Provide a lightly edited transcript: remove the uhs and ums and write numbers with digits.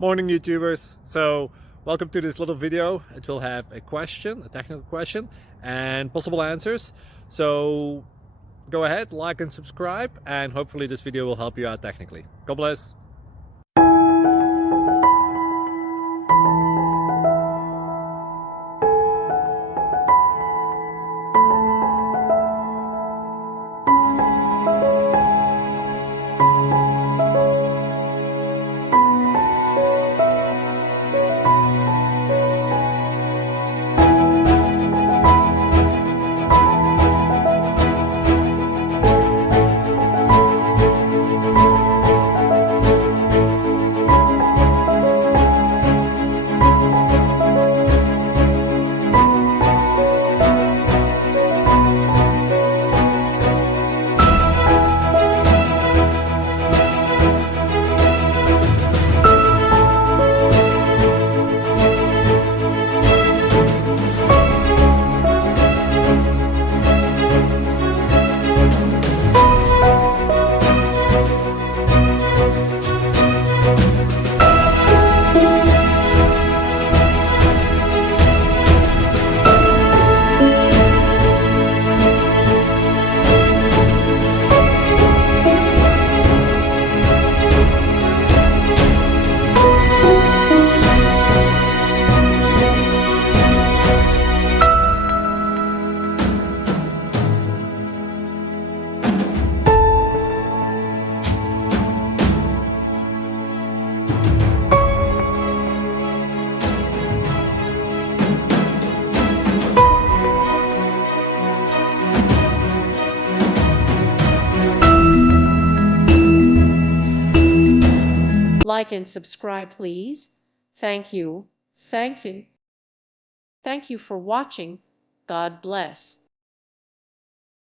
Morning YouTubers. So welcome to this little video. It will have a question, a technical question, and possible answers. So go ahead, like and subscribe, and hopefully this video will help you out technically. God bless. Like and subscribe, please. Thank you. Thank you. Thank you for watching. God bless.